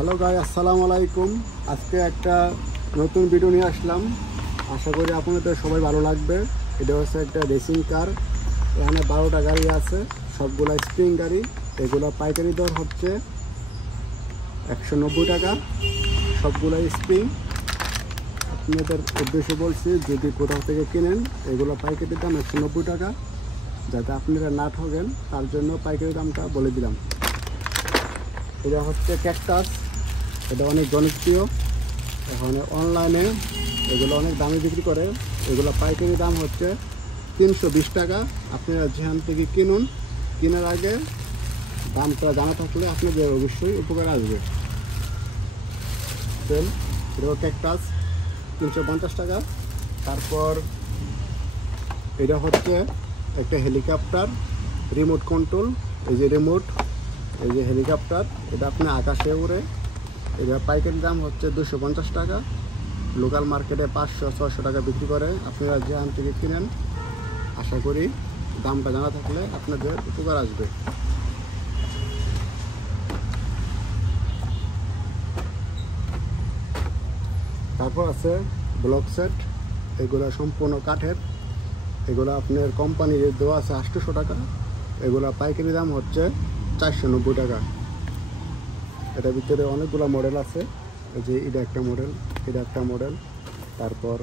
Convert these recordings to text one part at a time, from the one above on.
Hello guy, আসসালামু আলাইকুম। আজকে একটা নতুন ভিডিও নিয়ে আসলাম। আশা করি আপনাদের সবাই ভালো লাগবে। এটা হচ্ছে একটা রেসিং কার। এখানে 12টা গাড়ি আছে, সবগুলো স্প্রিং গাড়ি। এগুলো পাইকারি দর হচ্ছে 190 টাকা, সবগুলো স্প্রিং। আপনাদের উদ্দেশ্যে বলছি, যদি কোথাও থেকে কিনেন এগুলো পাইকারি দাম 190 টাকা। যাতে আপনারা না ঠকেন তার জন্য পাইকারি দামটা বলে দিলাম। এটা হচ্ছে ক্যাকটাস, এটা অনেক জনপ্রিয়। এখানে অনলাইনে এগুলো অনেক দামে বিক্রি করে। এগুলো পাইকারি দাম হচ্ছে 320 টাকা। আপনারা যেখান থেকে কিনুন, কেনার আগে দামটা জানা থাকলে আপনাদের অবশ্যই উপকার আসবে। এটা ক্যাকটাস 350 টাকা। তারপর এটা হচ্ছে একটা হেলিকপ্টার, রিমোট কন্ট্রোল। এই যে রিমোট, এই যে হেলিকপ্টার, এটা আপনি আকাশে উড়ে। এটা পাইকারি দাম হচ্ছে 250 টাকা। লোকাল মার্কেটে 500-600 টাকা বিক্রি করে। আপনারা যেখান থেকে কিনেন, আশা করি দামটা জানা থাকলে আপনাদের উপকার আসবে। তারপর আছে ব্লক সেট, এগুলো সম্পূর্ণ কাঠের। এগুলো আপনার কোম্পানির দেওয়া আছে 800 টাকা। এগুলো পাইকারি দাম হচ্ছে 490 টাকা। এটার ভিতরে অনেকগুলো মডেল আছে। এই যে এটা একটা মডেল, এটা একটা মডেল, তারপর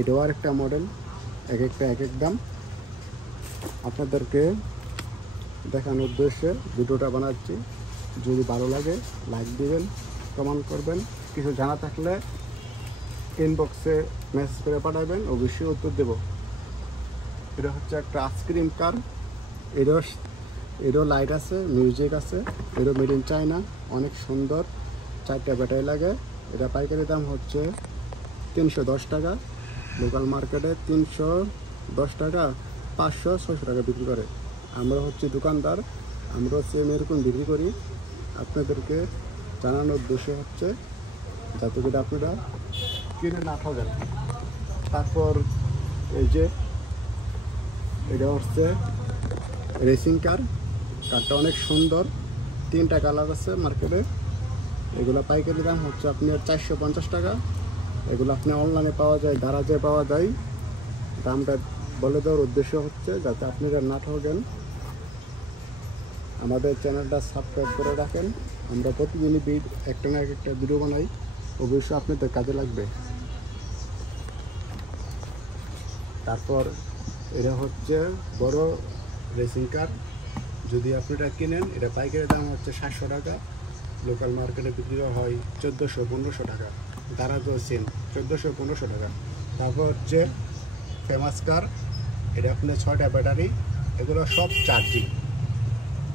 এটাও আর একটা মডেল। এক একটা এক এক দাম। আপনাদেরকে দেখানোর উদ্দেশ্যে ভিডিওটা বানাচ্ছি। যদি ভালো লাগে লাইক দিবেন, কমেন্ট করবেন। কিছু জানা থাকলে ইনবক্সে মেসেজ করে পাঠাবেন, অবশ্যই উত্তর দেব। এটা হচ্ছে একটা আইসক্রিম কার। এরও লাইট আছে, মিউজিক আছে। এরও মেড ইন চায়না, অনেক সুন্দর। 4টা ব্যাটারি লাগে। এটা পাইকারি দাম হচ্ছে 310 টাকা। লোকাল মার্কেটে 310 টাকা, 500-600 টাকা বিক্রি করে। আমরা হচ্ছে দোকানদার, আমরা সেম এরকম বিক্রি করি। আপনাদেরকে জানানোর উদ্দেশ্য হচ্ছে যাতে করে আপনারা কিনে না ঠকেন। তারপর এই যে এটা হচ্ছে রেসিং কার। কারটা অনেক সুন্দর, 3টা কালার আছে মার্কেটে। এগুলো পাইকারি দাম হচ্ছে আপনার 450 টাকা। এগুলো আপনি অনলাইনে পাওয়া যায়, দারাজে পাওয়া যায়। দামটা বলে দেওয়ার উদ্দেশ্য হচ্ছে যাতে আপনারা না ঠকেন। আমাদের চ্যানেলটা সাবস্ক্রাইব করে রাখেন। আমরা প্রতিদিনই একটা না একটা ভিডিও বানাই, অবশ্যই আপনাদের কাজে লাগবে। তারপর এটা হচ্ছে বড় রেসিং কার। যদি আপনারা কিনেন, এটা পাইকারি দাম হচ্ছে 700 টাকা। লোকাল মার্কেটে বিক্রি হয় 1400-1500 টাকা। দারাজও সেম 1400-1500 টাকা। তারপর হচ্ছে ফেমাস কার। এটা আপনার 6টা ব্যাটারি। এগুলো সব চার্জিং,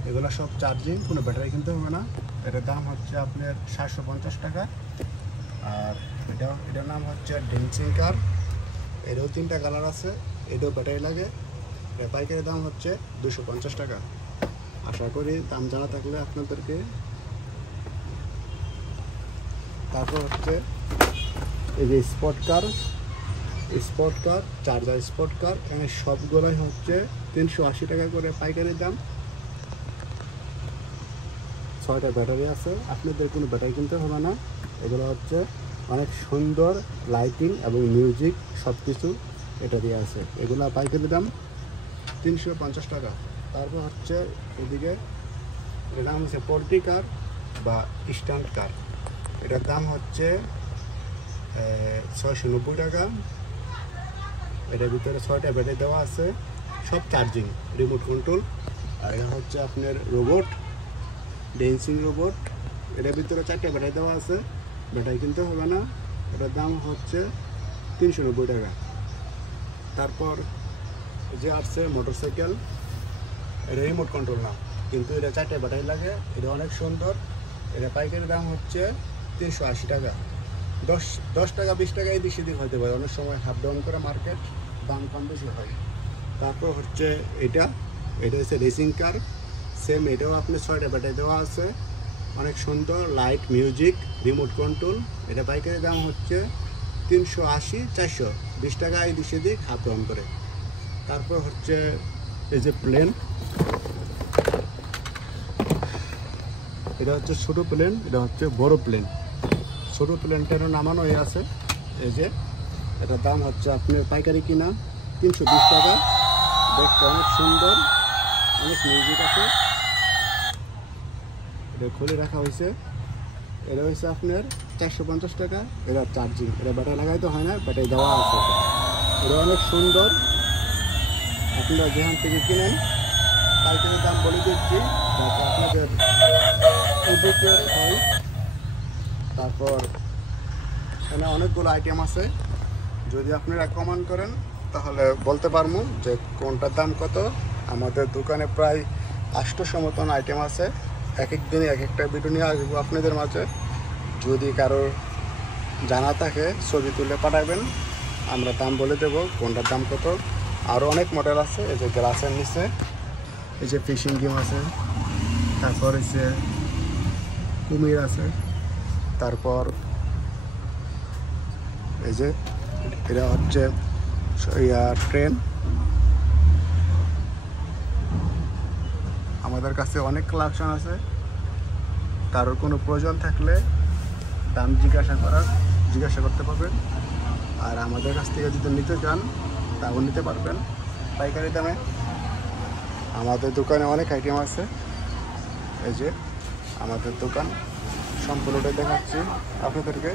এগুলো সব চার্জিং, কোনো ব্যাটারি কিনতে হবে না। এটার দাম হচ্ছে আপনার 750 টাকা। আর এটার নাম হচ্ছে ড্যান্সিং কার। এটাও 3টা কালার আছে, এটাও ব্যাটারি লাগে। এটা পাইকারি দাম হচ্ছে 250 টাকা। আশা করি দাম জানা থাকলে আপনাদেরকে। তারপর হচ্ছে এই যে স্পট কার, চার্জার স্পট কার। এখানে সবগুলোই হচ্ছে 380 টাকা করে পাইকারি দাম। 6টা ব্যাটারি আছে, আপনাদের কোনো ব্যাটারি কিনতে হবে না। এগুলো হচ্ছে অনেক সুন্দর, লাইটিং এবং মিউজিক সব কিছু এটা দিয়ে আছে। এগুলো পাইকারি দাম 350 টাকা। তারপর হচ্ছে এদিকে এটার দাম হচ্ছে পোল্ট্রি কার বা স্ট্যান্ড কার। এটার দাম হচ্ছে 690 টাকা। এটার ভিতরে 6টা ব্যাটারি দেওয়া আছে, সব চার্জিং, রিমোট কন্ট্রোল। আর এটা হচ্ছে আপনার রোবট, ড্যান্সিং রোবট। এটার ভিতরে 4টা ব্যাটারি দেওয়া আছে, ব্যাটারি কিনতে হবে না। এটার দাম হচ্ছে 390 টাকা। তারপর যে আসছে মোটরসাইকেল, এটা রিমোট কন্ট্রোল না, কিন্তু এটা 4টা ব্যাটারি লাগে। এটা অনেক সুন্দর। এটা পাইকারি দাম হচ্ছে 380 টাকা। 10 টাকা 20 টাকা এদিক সেদিক হতে পারে, অনেক সময় হাফ ডাউন করে মার্কেট, দাম কম বেশি হয়। তারপর হচ্ছে এটা হচ্ছে রেসিং কার। সেম এটাও আপনার 6টা ব্যাটারি দেওয়া আছে, অনেক সুন্দর, লাইট, মিউজিক, রিমোট কন্ট্রোল। এটা পাইকারি দাম হচ্ছে 380-420 টাকা এদিক সেদিক হাফ ডাউন করে। তারপর হচ্ছে এই যে প্লেন, এটা হচ্ছে ছোটো প্লেন, এটা হচ্ছে বড় প্লেন। ছোটো প্লেনটার নামানো হয়ে আছে। এই যে এটার দাম হচ্ছে আপনার পাইকারি কিনা 320 টাকা। দেখতে অনেক সুন্দর, অনেক মিউজিক আছে। এটা খুলে রাখা হয়েছে। এটা হচ্ছে আপনার 450 টাকা। এটা চার্জিং, এটা ব্যাটারি লাগাইতে হয় না, ব্যাটারি দেওয়া আছে। এটা অনেক সুন্দর। আপনারা যেখান থেকে কিনেন পাইকারি দাম বলে দিচ্ছি, যাতে আপনাদের উপকার হয়। তারপর এখানে অনেকগুলো আইটেম আছে। যদি আপনারা কমেন্ট করেন তাহলে বলতে পারবো যে কোনটার দাম কত। আমাদের দোকানে প্রায় 800 মতন আইটেম আছে। এক এক দিনে এক একটা ভিডিও নিয়ে আসবো আপনাদের মাঝে। যদি কারোর জানা থাকে ছবি তুলে পাঠাবেন, আমরা দাম বলে দেবো কোনটার দাম কত। আরও অনেক মডেল আছে। এই যে গ্লাসের নিচে এই যে ফিশিং গেম আছে, তারপর হচ্ছে কুমির আছে, তারপর এই যে এটা হচ্ছে ট্রেন। আমাদের কাছে অনেক কালেকশন আছে। কারোর কোনো প্রয়োজন থাকলে দাম জিজ্ঞাসা করতে পারবেন। আর আমাদের কাছ থেকে যদি নিতে চান তাও নিতে পারবেন পাইকারি দামে। আমাদের দোকানে অনেক আইটেম আছে। এই যে আমাদের দোকান সম্পূর্ণটাই দেখাচ্ছি আপনাদেরকে।